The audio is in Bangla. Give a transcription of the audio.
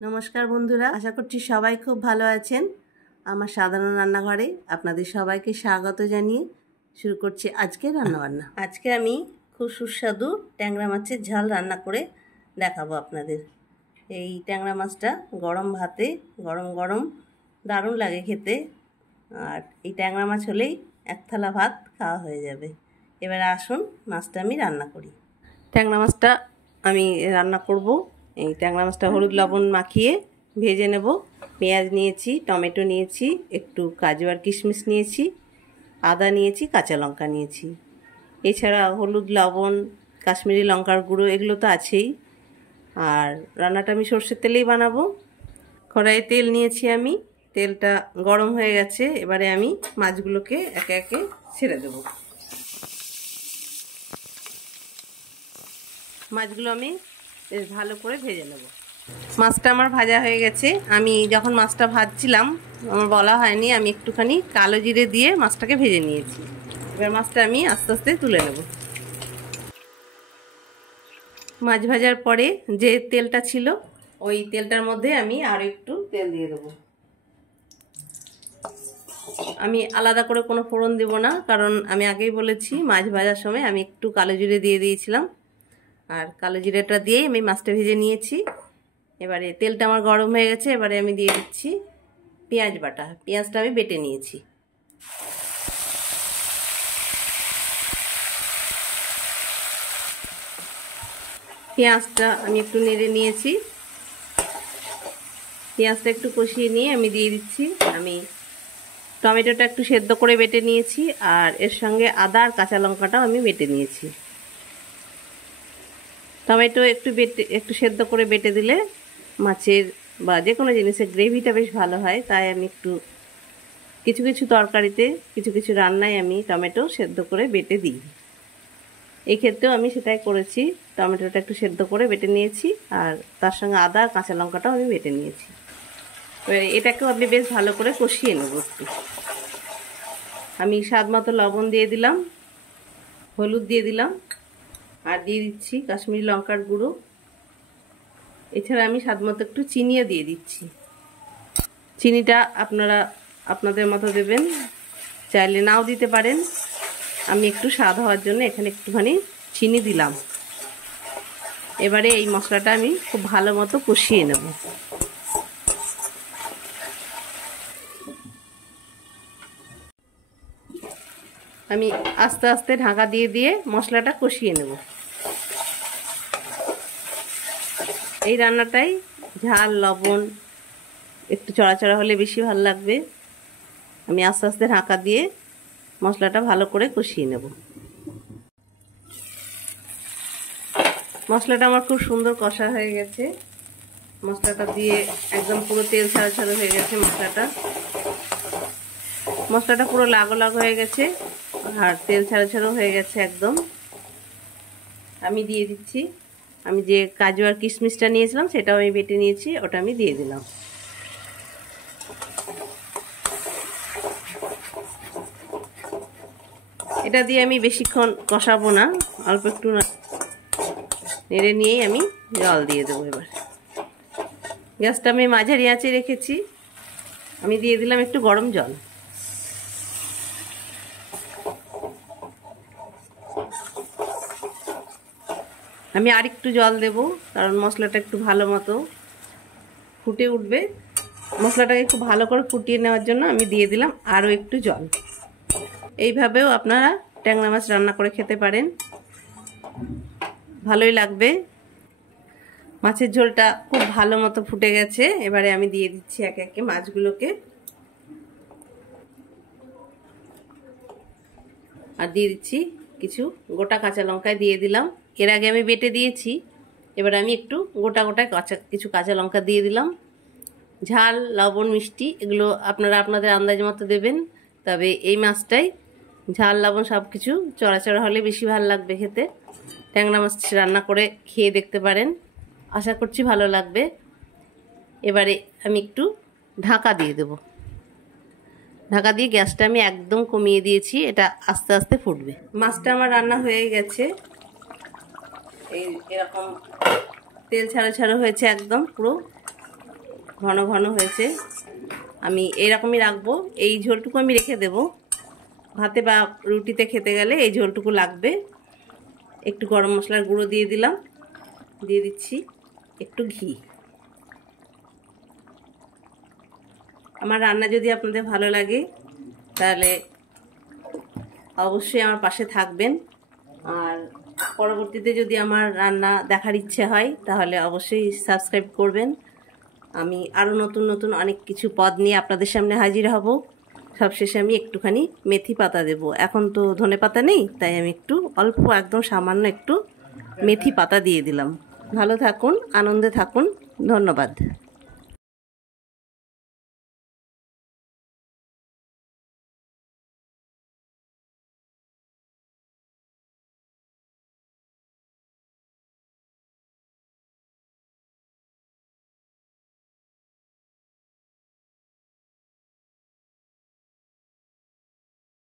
নমস্কার বন্ধুরা, আশা করছি সবাই খুব ভালো আছেন। আমার সাধারণ রান্নাঘরে আপনাদের সবাইকে স্বাগত জানিয়ে শুরু করছি আজকের রান্নাবান্না। আজকে আমি খুব সুস্বাদু ট্যাংরা মাছের ঝাল রান্না করে দেখাবো আপনাদের। এই ট্যাংরা মাছটা গরম ভাতে গরম গরম দারুণ লাগে খেতে। আর এই ট্যাংরা মাছ হলেই এক থালা ভাত খাওয়া হয়ে যাবে। এবারে আসুন মাছটা আমি রান্না করি। ট্যাংরা মাছটা আমি রান্না করব। এই ট্যাংরা মাছটা হলুদ লবণ মাখিয়ে ভেজে নেব। পেঁয়াজ নিয়েছি, টমেটো নিয়েছি, একটু কাজু আর কিশমিশ নিয়েছি, আদা নিয়েছি, কাঁচা লঙ্কা নিয়েছি। এছাড়া হলুদ লবণ, কাশ্মীরি লঙ্কার গুঁড়ো এগুলো তো আছেই। আর রান্নাটা আমি সর্ষের তেলেই বানাবো। কড়াইয়ে তেল নিয়েছি আমি, তেলটা গরম হয়ে গেছে। এবারে আমি মাছগুলোকে একে একে ছেড়ে দেব। মাছগুলো আমি বেশ ভালো করে ভেজে নেব। মাছটা আমার ভাজা হয়ে গেছে। আমি যখন মাছটা ভাজছিলাম আমার বলা হয়নি, আমি একটুখানি কালো জিরে দিয়ে মাছটাকে ভেজে নিয়েছি। এবার মাছটা আমি আস্তে আস্তে তুলে নেব। মাছ ভাজার পরে যে তেলটা ছিল ওই তেলটার মধ্যে আমি আরও একটু তেল দিয়ে দেবো। আমি আলাদা করে কোনো ফোড়ন দেব না, কারণ আমি আগেই বলেছি মাছ ভাজার সময় আমি একটু কালো জিরে দিয়ে দিয়েছিলাম। আর কালো জিরেটা দিয়েই আমি মাছটা ভেজে নিয়েছি। এবারে তেলটা আমার গরম হয়ে গেছে। এবারে আমি দিয়ে দিচ্ছি পেঁয়াজ বাটা। পেঁয়াজটা আমি বেটে নিয়েছি। পেঁয়াজটা আমি একটু নেড়ে নিয়েছি। পেঁয়াজটা একটু কষিয়ে নিয়ে আমি দিয়ে দিচ্ছি আমি টমেটোটা একটু সেদ্ধ করে বেটে নিয়েছি। আর এর সঙ্গে আদা আর কাঁচা লঙ্কাটাও আমি বেটে নিয়েছি। টমেটো একটু সেদ্ধ করে বেটে দিলে মাছের বা যে কোনো জিনিসের গ্রেভিটা বেশ ভালো হয়। তাই আমি একটু কিছু কিছু তরকারিতে, কিছু কিছু রান্নায় আমি টমেটো সেদ্ধ করে বেটে দিই। এই ক্ষেত্রেও আমি সেটাই করেছি। টমেটোটা একটু সেদ্ধ করে বেটে নিয়েছি আর তার সঙ্গে আদা আর কাঁচা লঙ্কাটাও আমি বেটে নিয়েছি। এটাকেও আমি বেশ ভালো করে কষিয়ে নেব একটু। আমি স্বাদ মতো লবণ দিয়ে দিলাম, হলুদ দিয়ে দিলাম, আর দিয়ে দিচ্ছি কাশ্মীরি লঙ্কার গুঁড়ো। এছাড়া আমি স্বাদ মতো একটু চিনিও দিয়ে দিচ্ছি। চিনিটা আপনারা আপনাদের মতো দেবেন, চাইলে নাও দিতে পারেন। আমি একটু স্বাদ হওয়ার জন্য এখানে একটুখানি চিনি দিলাম। এবারে এই মশলাটা আমি খুব ভালো মতো কষিয়ে নেব। আমি আস্তে আস্তে ঢাকা দিয়ে দিয়ে মশলাটা কষিয়ে নেব। এই রান্নাটাই ঝাল লবণ একটু চড়াচড়া হলে বেশি ভালো লাগবে। আমি আস্তে আস্তে ঢাকা দিয়ে মশলাটা ভালো করে কষিয়ে নেব। মশলাটা আমার খুব সুন্দর কষা হয়ে গেছে। মশলাটা দিয়ে একদম পুরো তেল ছাড়া ছাড়া হয়ে গেছে। মশলাটা পুরো লাগো লাগো হয়ে গেছে আর তেল ছাড়া ছাড়া হয়ে গেছে একদম। আমি দিয়ে দিচ্ছি আমি যে কাজু আর কিশমিশটা নিয়েছিলাম সেটাও আমি বেটে নিয়েছি, ওটা আমি দিয়ে দিলাম। এটা দিয়ে আমি বেশিক্ষণ কষাবো না, অল্প একটু নেড়ে নিয়েই আমি জল দিয়ে দেবো। এবার গ্যাসটা আমি মাঝারি আঁচে রেখেছি। আমি দিয়ে দিলাম একটু গরম জল। আমি আর একটু জল দেব, কারণ মশলাটা একটু ভালো মতো ফুটে উঠবে। মশলাটাকে খুব ভালো করে ফুটিয়ে নেওয়ার জন্য আমি দিয়ে দিলাম আরও একটু জল। এইভাবেও আপনারা ট্যাংরা মাছ রান্না করে খেতে পারেন, ভালোই লাগবে। মাছের ঝোলটা খুব ভালো মতো ফুটে গেছে। এবারে আমি দিয়ে দিচ্ছি একে একে মাছগুলোকে, আর দিয়ে দিচ্ছি কিছু গোটা কাঁচা লঙ্কায় দিয়ে দিলাম। এর আগে আমি বেটে দিয়েছি। এবার আমি একটু গোটা গোটায় কিছু কাঁচা লঙ্কা দিয়ে দিলাম। ঝাল লবণ মিষ্টি এগুলো আপনারা আপনাদের আন্দাজ মতো দেবেন। তবে এই মাছটাই ঝাল লবণ সব কিছু চড়াচড়া হলে বেশি ভালো লাগবে খেতে। ট্যাংরা মাছ রান্না করে খেয়ে দেখতে পারেন, আশা করছি ভালো লাগবে। এবারে আমি একটু ঢাকা দিয়ে দেব। ঢাকা দিয়ে গ্যাসটা আমি একদম কমিয়ে দিয়েছি, এটা আস্তে আস্তে ফুটবে। মাছটা আমার রান্না হয়ে গেছে। এরকম তেল ছাড়া ছাড়া হয়েছে একদম পুরো। ঘন ঘন হয়েছে। আমি এরকমই রাখবো, এই ঝোলটুকু আমি রেখে দেব। ভাতে বা রুটিতে খেতে গেলে এই ঝোলটুকু লাগবে। একটু গরম মশলার গুঁড়ো দিয়ে দিলাম, দিয়ে দিচ্ছি একটু ঘি। আমার রান্না যদি আপনাদের ভালো লাগে তাহলে অবশ্যই আমার পাশে থাকবেন, আর পরবর্তীতে যদি আমার রান্না দেখার ইচ্ছে হয় তাহলে অবশ্যই সাবস্ক্রাইব করবেন। আমি আরও নতুন নতুন অনেক কিছু পদ নিয়ে আপনাদের সামনে হাজির হব। সবশেষে আমি একটুখানি মেথি পাতা দেব। এখন তো ধনে পাতা নেই, তাই আমি একটু অল্প, একদম সামান্য একটু মেথি পাতা দিয়ে দিলাম। ভালো থাকুন, আনন্দে থাকুন, ধন্যবাদ।